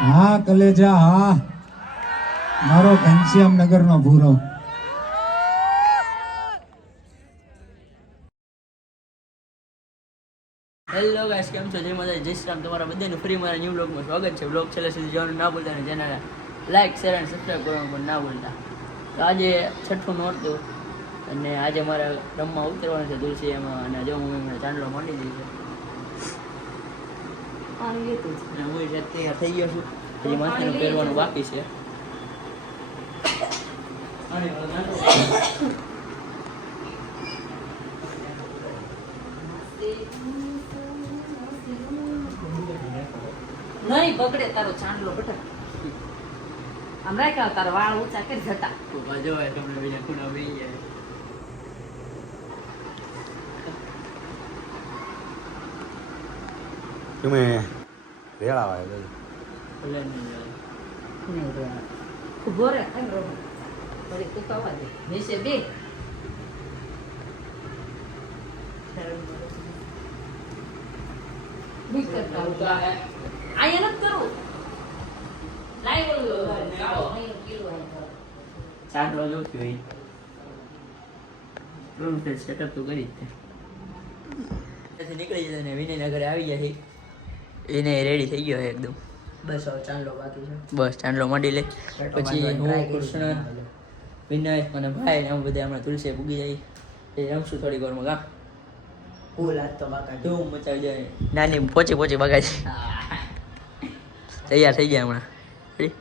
હા કલેજા હા, મારો ઘનશ્યામ નગર નો ભૂરો. હેલો ગાઈસ, કેમ છો? જય માતા, જય શ્રી રામ. તમારા બધાનું ફરી મારા ન્યૂ બ્લોગમાં સ્વાગત છે. બ્લોગ છેલ્લે સુધી જોવાનું ના ભૂલતા અને ચેનલ લાઈક, શેર અને સબસ્ક્રાઈબ કરવાનું પણ ના ભૂલતા. તો આજે છઠ્ઠું નોરતું અને આજે મારે રમવા ઉતરવાનું છે તુલસી એમાં. અને જો મમ્મી મને ચાંદલો માંડી દઈ છે. હું તૈયાર થઈ ગયો છું. હજી માથાનું પહેરવાનું બાકી છે. નહીં બગડે તારો ચાંદલો બેટા. આમ રાખ્યા તારા વાળ ઊંચા કરી જતા. જો તમને બીજા ખૂણા બેસી જાય. તમે રેળાવા ભલે નહીં જાય. ઉભો રે ખાઈ રહો. વળી તું ખાવા દે નીચે બે. બી કરતા ઉતા હે આયા ન કરું. લાઈ બોલો અહીં કિલો હે. ચાંદલો જોતી હોય રૂમ સેટઅપ તો કરી જ છે. નીકળી જશે ને વિનયના ઘરે આવી ગયા છે. એને રેડી થઈ ગયો છે એકદમ. બસ હવે ચાંદલો બાકી છે. બસ ચાંદલો માંડી લે. પછી હું, કૃષ્ણ, વિનય અને ભાઈ ને અમે બધા હમણાં તુલસી પૂગી જાય. એ રમશું થોડી વારમાં. કાં ફૂલ આજ તો બાકા ધૂમ મચાવી જાય. નાની પોચી બગાડી તૈયાર થઈ ગયા હમણાં. રેડી?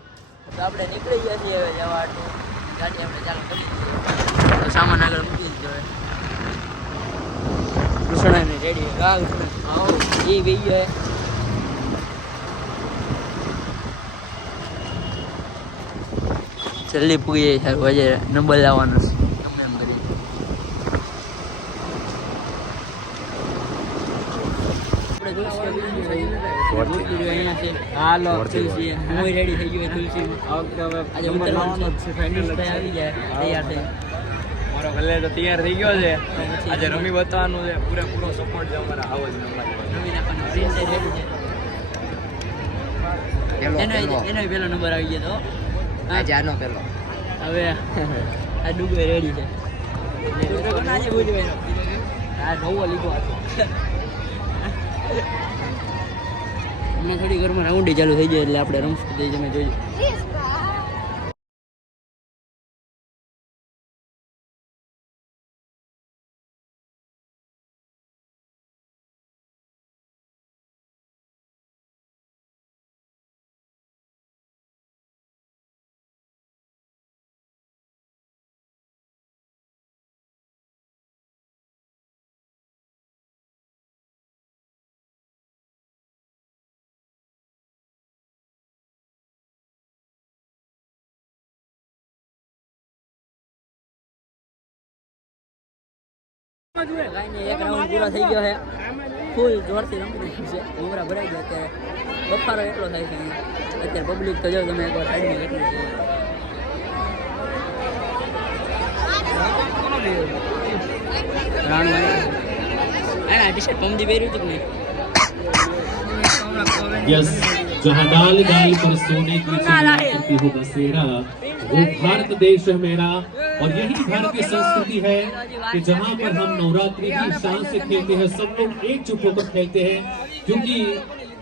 તો આપણે નીકળી ગયા છીએ હવે જવા આટલું. ગાડી આપણે ચાલુ કરી દીધી. તો સામાન આગળ મૂકી દીધો હવે. કૃષ્ણને રેડી આવો એ ગઈ જાય. જલ્દી પૂગી જાય સારું. હજે નંબર લાવવાનો છે. ગમે એમ કરી અહીંયા છે. હાલો તુલસી હું રેડી થઈ ગયો. તુલસીમાં આજે ઉતરવાનું છે. આવી જાય તૈયાર થઈ. મારો ભલે તો તૈયાર થઈ ગયો છે. આજે રમી બતાવવાનું છે. પૂરેપૂરો સપોર્ટ છે અમારા. આવો જ નવી નાખવાનો પ્રિન્સ રેડી છે. એનો પહેલો નંબર આવી ગયો તો આજે આનો પેલો. હવે આ ડુગો રેડી છે. આજે બોલવાનો આ નવો લીધો હતો. હમણાં થોડી ઘરમાં રાઉન્ડ ચાલુ થઈ જાય એટલે આપણે રમશું. તમે જોજો. એક રાઉન્ડ પૂરો થઈ ગયો છે. ફૂલ જોરથી રમી રહ્યું છે. ઉમરા ભરાઈ ગયા. અત્યારે બફારો એટલો થાય છે. અત્યારે પબ્લિક તો જો તમે એકવાર સાઈડમાં કેટલી છે. टी-शर्ट पमदी પહેર્યું હતું કે નહીં? यस, जहाँ डाल डाल पर सोने की चिड़िया करती हो बसेरा, वो भारत देश है मेरा. और यही भारतीय संस्कृति है कि जहाँ पर हम नवरात्रि की शान से खेलते हैं, सब लोग एकजुट होकर खेलते हैं, क्योंकि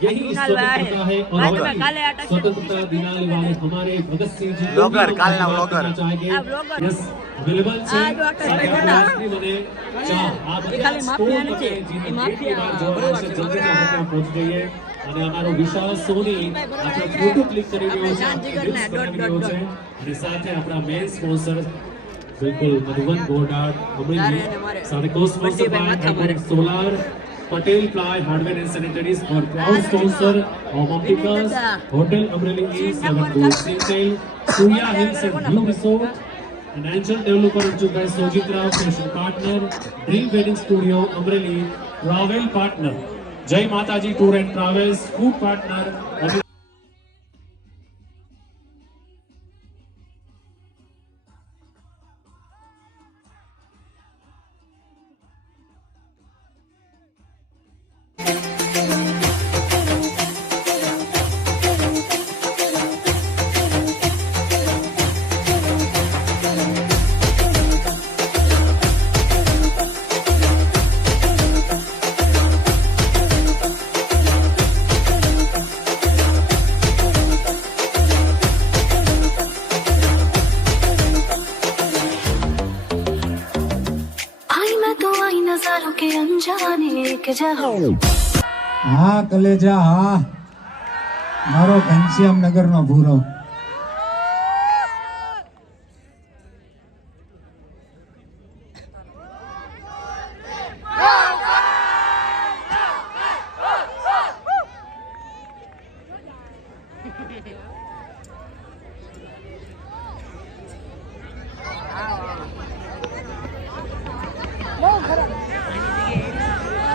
यही स्वतंत्रता है. और स्वतंत्रता दिलाने वाले हमारे भगत सिंह जी ब्लॉगर, कालना ब्लॉगर चाहेंगे. यस, अवेलेबल છે. પહોંચી જઈએ અને અમારો વિશાલ સોની આપણે ફોટો ક્લિક કરી રહ્યો છે. અને સાથે આપણા મેઇન સ્પોન્સર बिल्कुल मधुबन गोडाट अमृत सारे को sponsor by solar Patel ply hardware and sanitaries और proud sponsor of opticals hotel Amreli is seven सिंटेल Surya hills and blue resort financial developer of चुका है सोजित Rao fashion partner dream wedding studio Amreli travel partner Jai Mataji tour and travels food partner હા કલેજા હા મારો ઘનશ્યામ નગરનો ભૂરો.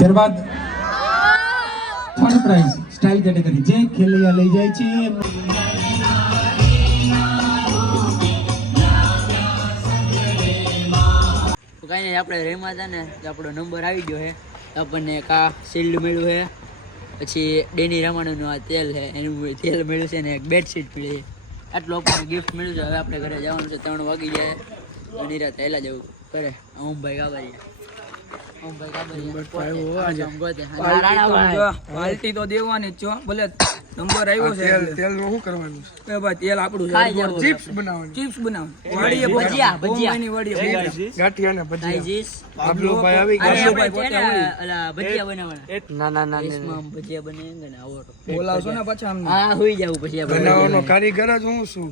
ત્યારબાદ થર્ડ પ્રાઇઝ સ્ટાઇલ કેટેગરી જે ખેલૈયા લઈ જાય છે તો કાંઈ નહીં, આપણે રેમાં હતા ને તો આપણો નંબર આવી ગયો છે. આપણને એક આ શિલ્ડ મળ્યું છે, પછી ડેની રમાણુનું આ તેલ છે એનું તેલ મળ્યું છે ને એક બેડશીટ મળી છે. આટલું આપણને ગિફ્ટ મળ્યું છે. હવે આપણે ઘરે જવાનું છે, 3 વાગી જાય તો નિરાતે હેલા જવું કરે. ઓમભાઈ કાબરિયા પાર્ટી તો દેવાની જ છો, ભલે નંબર આવ્યો છે. તેલ નું શું કરવાનું છે ભાઈ? તેલ આપણું ચિપ્સ બનાવવાનું. ચિપ્સ બનાવવાનું. વાડીએ ભજીયા બોમ્બેની વાડીએ ગાંઠિયા ને ભજીયા. પાબલોભાઈ આવી ગયા. ભજીયા બનાવવાના. ના ભજીયા બને ને આવો બોલાવશો ને પાછા અમને. હા હોઈ જવું પછી બનાવવાનો કારીગર જ હું છું.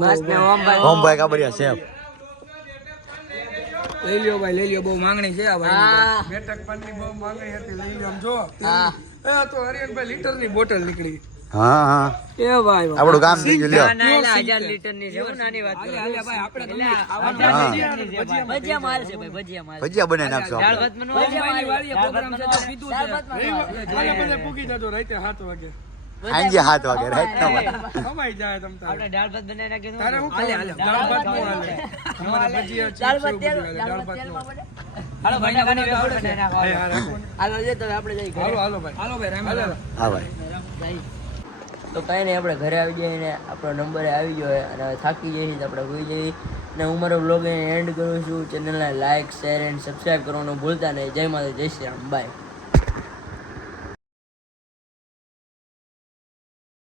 બસ ને ઓમભાઈ કાબરિયા સાહેબ. લઈ લ્યો ભાઈ, લઈ લ્યો. બહુ માંગણી છે આ ભાઈ. હા બેઠક પાનની બહુ માંગણી હતી. લઈ લ્યો. આમ જો હા એ તો હરિયનભાઈ લીટરની બોટલ નીકળી. હા હા એ ભાઈ આપણું કામ થઈ ગયું લ્યો. ના, ના, 1000 લીટરની છે. હું નાની વાત કરું. હાલે ભાઈ, આપણે તમને ખાવાનું હા. ભજીયા માલ છે ભાઈ, ભજીયા માલ. ભજીયા બનાવી નાખશો દાળ આપણે. ભાતમાં નો બોમ્બેની વાડીએ પ્રોગ્રામ છે તો કીધું છે. દાળ ભાતમાં નો આવે. હાલે બધે પૂગી જજો રાતે 7 વાગે. સાંજે 7 વાગે રાત ના હોય. કમાઈ જાય તમ તારે. આપણે દાળ ભાત બનાવી નાખીએ તો તારે હું ખાવાનું? દાળ ભાત નો હાલે. અમારે ભજીયા દાળ chips ભાત એવું બધું હાલે. દાળ ભાત નો તેલમાં હાલે. બને. હાલો ભાઈ બનાવી આવડે બનાવી છે? નાખો. હા, હા, રાખો. હાલો જે તો આપણે જઈ ઘરે. હાલો ભાઈ. હાલો ભાઈ, રામ રામ. હા ભાઈ. તો કાંઈ નહીં, આપણે ઘરે આવી જઈએ ને આપણો નંબર આવી ગયો છે અને હવે થાકી જઈએ તો આપણે હોઈ જઈએ. અને હું મારો બ્લોગ એન્ડ કરું છું. ચેનલને લાઇક, શેર એન્ડ સબસ્ક્રાઈબ કરવાનું ભૂલતા નહીં. જય માતા, જય શ્રી રામ, બાય.